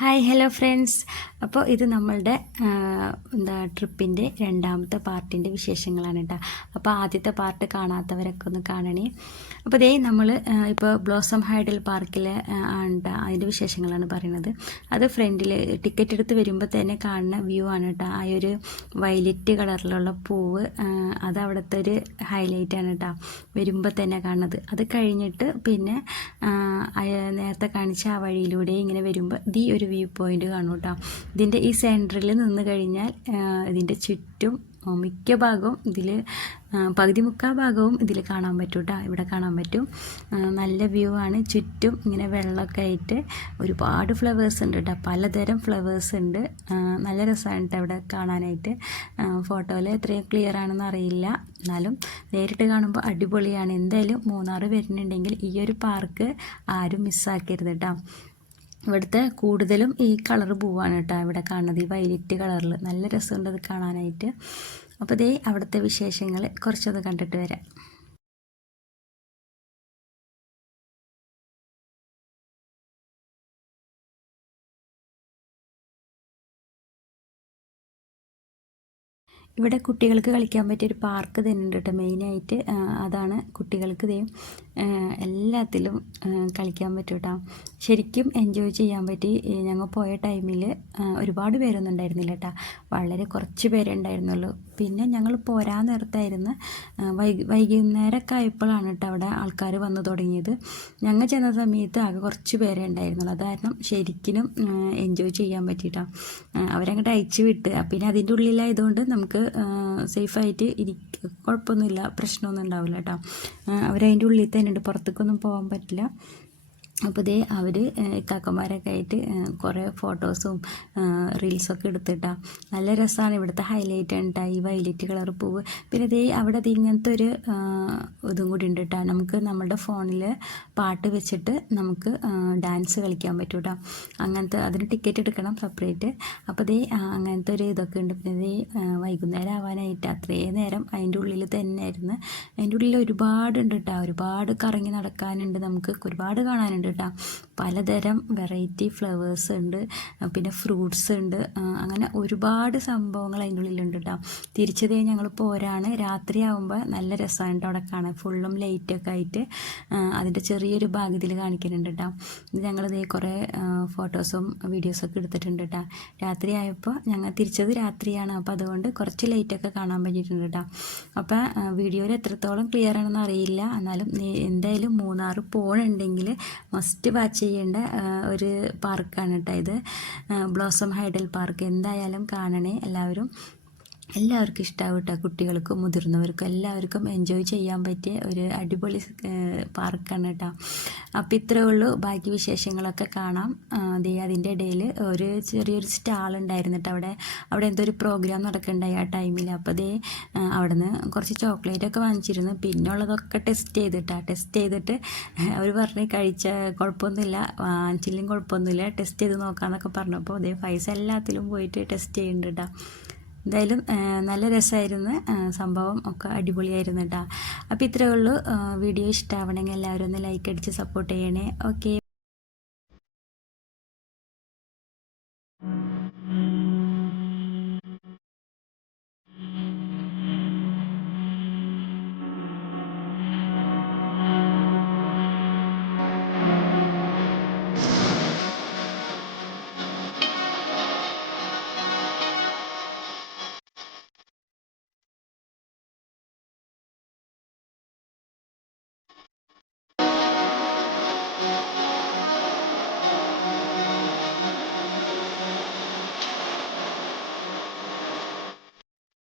Hi hello friends അപ്പോൾ ഇത് നമ്മളുടെ എന്താ ട്രിപ്പിന്റെ രണ്ടാമത്തെ പാർട്ടിന്റെ വിശേഷങ്ങളാണ് കേട്ടോ അപ്പോൾ ആദ്യത്തെ പാർട്ട് കാണാത്തവരൊക്കെ ഒന്ന് കാണണേ. അപ്പോൾ ദേ നമ്മൾ ഇപ്പോൾ ബ്ലോസം ഹൈഡൽ പാർക്കിൽ ആണ് കേട്ടോ അതിന്റെ വിശേഷങ്ങളാണ് പറയുന്നത് അത് ഫ്രണ്ടിൽ ടിക്കറ്റ് എടുത്ത് വരുമ്പോൾ തന്നെ കാണുന്ന വ്യൂ ആണ് കേട്ടോ ആ ഒരു വയലറ്റ് കളറിലുള്ള പൂവ് അത് അവിടുത്തെ ഒരു ഹൈലൈറ്റാണ് കേട്ടോ വരുമ്പോൾ തന്നെ കാണുന്നത്. അത് കഴിഞ്ഞിട്ട് പിന്നെ നേരത്തെ കാണിച്ച ആ വഴിയിലൂടെ ഇങ്ങനെ വരുമ്പോൾ ദി ഒരു വ്യൂ പോയിന്റ് കാണും കേട്ടോ ഇതിന്റെ ഈ സെന്ററിൽ നിന്ന് കഴിഞ്ഞാൽ ഇതിന്റെ ചുറ്റും മിക്ക ഭാഗവും ഇതിൽ പകുതി മുക്കാൽ ഭാഗവും ഇതിൽ കാണാൻ പറ്റും കേട്ടോ ഇവിടെ കാണാൻ പറ്റും. നല്ല വ്യൂ ആണ്. ചുറ്റും ഇങ്ങനെ വെള്ളമൊക്കെ ആയിട്ട് ഒരുപാട് ഫ്ലവേഴ്സ് ഉണ്ട് കേട്ടോ പലതരം ഫ്ലവേഴ്സ് ഉണ്ട്. നല്ല രസമാണ് കേട്ടോ ഇവിടെ കാണാനായിട്ട്. ഫോട്ടോയിൽ എത്രയും ക്ലിയർ ആണെന്ന് അറിയില്ല. എന്നാലും നേരിട്ട് കാണുമ്പോൾ അടിപൊളിയാണ്. എന്തായാലും മൂന്നാർ വരുന്നുണ്ടെങ്കിൽ ഈ ഒരു പാർക്ക് ആരും മിസ്സാക്കരുത് കേട്ടോ ഇവിടുത്തെ കൂടുതലും ഈ കളർ പൂവാണ് കേട്ടോ ഇവിടെ കാണുന്നത്. ഈ വൈലറ്റ് കളറിൽ നല്ല രസമുണ്ട് അത് കാണാനായിട്ട്. അപ്പോൾ ദേ അവിടുത്തെ വിശേഷങ്ങൾ കുറച്ചൊന്ന് കണ്ടിട്ട് വരാം. ഇവിടെ കുട്ടികൾക്ക് കളിക്കാൻ പറ്റിയ ഒരു പാർക്ക് തന്നെ ഉണ്ട് കേട്ടോ. മെയിനായിട്ട് അതാണ് കുട്ടികൾക്ക് ആ, എല്ലാത്തിലും കളിക്കാൻ പറ്റും കേട്ടോ. ശരിക്കും എൻജോയ് ചെയ്യാൻ പറ്റി. ഞങ്ങൾ പോയ ടൈമിൽ ഒരുപാട് പേരൊന്നും ഉണ്ടായിരുന്നില്ല കേട്ടോ. വളരെ കുറച്ച് പേരേ ഉണ്ടായിരുന്നുള്ളൂ. പിന്നെ ഞങ്ങൾ പോരാൻ നേരത്തായിരുന്നു. വൈ വൈകി വൈകുന്നേരമൊക്കെ ആയപ്പോഴാണ് കേട്ടോ അവിടെ ആൾക്കാർ വന്നു തുടങ്ങിയത്. ഞങ്ങൾ ചെന്ന സമയത്ത് ആകെ കുറച്ച് പേരെ ഉണ്ടായിരുന്നുള്ളൂ. അത് കാരണം ശരിക്കും എൻജോയ് ചെയ്യാൻ പറ്റിയിട്ടോ. അവരങ്ങോട്ട് അയച്ചു വിട്ട്. പിന്നെ അതിന്റെ ഉള്ളിലായതുകൊണ്ട് നമുക്ക് സേഫായിട്ട് ഇരി കുഴപ്പമൊന്നുമില്ല പ്രശ്നമൊന്നും ഉണ്ടാവില്ല കേട്ടോ. അവരതിന്റെ ഉള്ളിൽ തന്നെ ഉണ്ട് പുറത്തേക്കൊന്നും പോകാൻ പറ്റില്ല. അപ്പോൾ ഇതേ അവർ കാക്കന്മാരൊക്കെ ആയിട്ട് കുറേ ഫോട്ടോസും റീൽസൊക്കെ എടുത്തിട്ടാ. നല്ല രസമാണ് ഇവിടുത്തെ ഹൈലൈറ്റ് ആണ് ഈ വൈലറ്റ് കളർ പൂവ്. പിന്നെ ഇതേ അവിടെ ഇങ്ങനത്തെ ഒരു ഇതും കൂടി ഉണ്ട് കേട്ടോ നമുക്ക് നമ്മുടെ ഫോണിൽ പാട്ട് വെച്ചിട്ട് നമുക്ക് ഡാൻസ് കളിക്കാൻ പറ്റും കേട്ടോ അങ്ങനത്തെ അതിന് ടിക്കറ്റ് എടുക്കണം സെപ്പറേറ്റ്. അപ്പോൾ ഇതേ അങ്ങനത്തെ ഒരു ഇതൊക്കെ ഉണ്ട്. പിന്നെ ഇതേ വൈകുന്നേരം ആവാനായിട്ട് അത്രയും നേരം അതിന്റെ ഉള്ളിൽ തന്നെ ആയിരുന്നു അതിന്റെ ഉള്ളിൽ ഒരുപാടുണ്ട് കേട്ടോ ഒരുപാട് കറങ്ങി നടക്കാനുണ്ട് നമുക്ക്. ഒരുപാട് കാണാനുണ്ട് കേട്ടോ പലതരം വെറൈറ്റി ഫ്ലവേഴ്സ് ഉണ്ട്. പിന്നെ ഫ്രൂട്ട്സ് ഉണ്ട്. അങ്ങനെ ഒരുപാട് സംഭവങ്ങൾ അതിന്റെ ഉള്ളിലുണ്ട് കേട്ടോ തിരിച്ചതേ ഞങ്ങൾ പോരാണ്. രാത്രിയാവുമ്പോൾ നല്ല രസമാണ് കേട്ടോ അവിടെ കാണാൻ. ഫുള്ളും ലൈറ്റൊക്കെ ആയിട്ട് അതിന്റെ ചെറിയൊരു ഭാഗത്തിൽ കാണിക്കുന്നുണ്ട് കേട്ടോ ഞങ്ങളിതേ കുറേ ഫോട്ടോസും വീഡിയോസൊക്കെ എടുത്തിട്ടുണ്ട് കേട്ടോ രാത്രി ആയപ്പോൾ ഞങ്ങൾ തിരിച്ചത് രാത്രിയാണ്. അപ്പോൾ അതുകൊണ്ട് കുറച്ച് ലൈറ്റൊക്കെ കാണാൻ പറ്റിയിട്ടുണ്ട് കേട്ടോ അപ്പോൾ വീഡിയോയിൽ എത്രത്തോളം ക്ലിയർ ആണെന്ന് അറിയില്ല. എന്നാലും എന്തായാലും മൂന്നാർ പോകണമെങ്കിൽ മസ്റ്റ് വാച്ച് ചെയ്യേണ്ട ഒരു പാർക്കാണ് കേട്ടോ ഇത്. Blossom hydel park. എന്തായാലും കാണണേ എല്ലാവരും. എല്ലാവർക്കും ഇഷ്ടമാവും കേട്ടോ കുട്ടികൾക്കും മുതിർന്നവർക്കും എല്ലാവർക്കും എൻജോയ് ചെയ്യാൻ പറ്റിയ ഒരു അടിപൊളി പാർക്കാണ് കേട്ടോ അപ്പോൾ ഇത്രയേ ഉള്ളൂ. ബാക്കി വിശേഷങ്ങളൊക്കെ കാണാം. അതേ അതിന്റെ ഇടയിൽ ഒരു ചെറിയൊരു സ്റ്റാൾ ഉണ്ടായിരുന്നു കേട്ടോ അവിടെ. അവിടെ എന്തോ ഒരു പ്രോഗ്രാം നടക്കുന്നുണ്ടായി ആ ടൈമിൽ അപ്പോൾ അതേ അവിടെ നിന്ന് കുറച്ച് ചോക്ലേറ്റ് ഒക്കെ വാങ്ങിച്ചിരുന്നു. പിന്നെ ഉള്ളതൊക്കെ ടെസ്റ്റ് ചെയ്തിട്ടാ ടെസ്റ്റ് ചെയ്തിട്ട് അവർ പറഞ്ഞ് കഴിച്ച കുഴപ്പമൊന്നുമില്ല. വാങ്ങിച്ചില്ലെങ്കിൽ കുഴപ്പമൊന്നുമില്ല. ടെസ്റ്റ് ചെയ്ത് നോക്കാമെന്നൊക്കെ പറഞ്ഞപ്പോൾ അതേ പൈസ എല്ലാത്തിലും പോയിട്ട് ടെസ്റ്റ് ചെയ്യുന്നുണ്ട് കേട്ടോ എന്തായാലും നല്ല രസമായിരുന്നു സംഭവം ഒക്കെ അടിപൊളിയായിരുന്നു കേട്ടോ അപ്പോൾ ഇത്രയേ ഉള്ളൂ. വീഡിയോ ഇഷ്ടമാവണമെങ്കിൽ എല്ലാവരും ഒന്ന് ലൈക്ക് അടിച്ച് സപ്പോർട്ട് ചെയ്യണേ. ഓക്കെ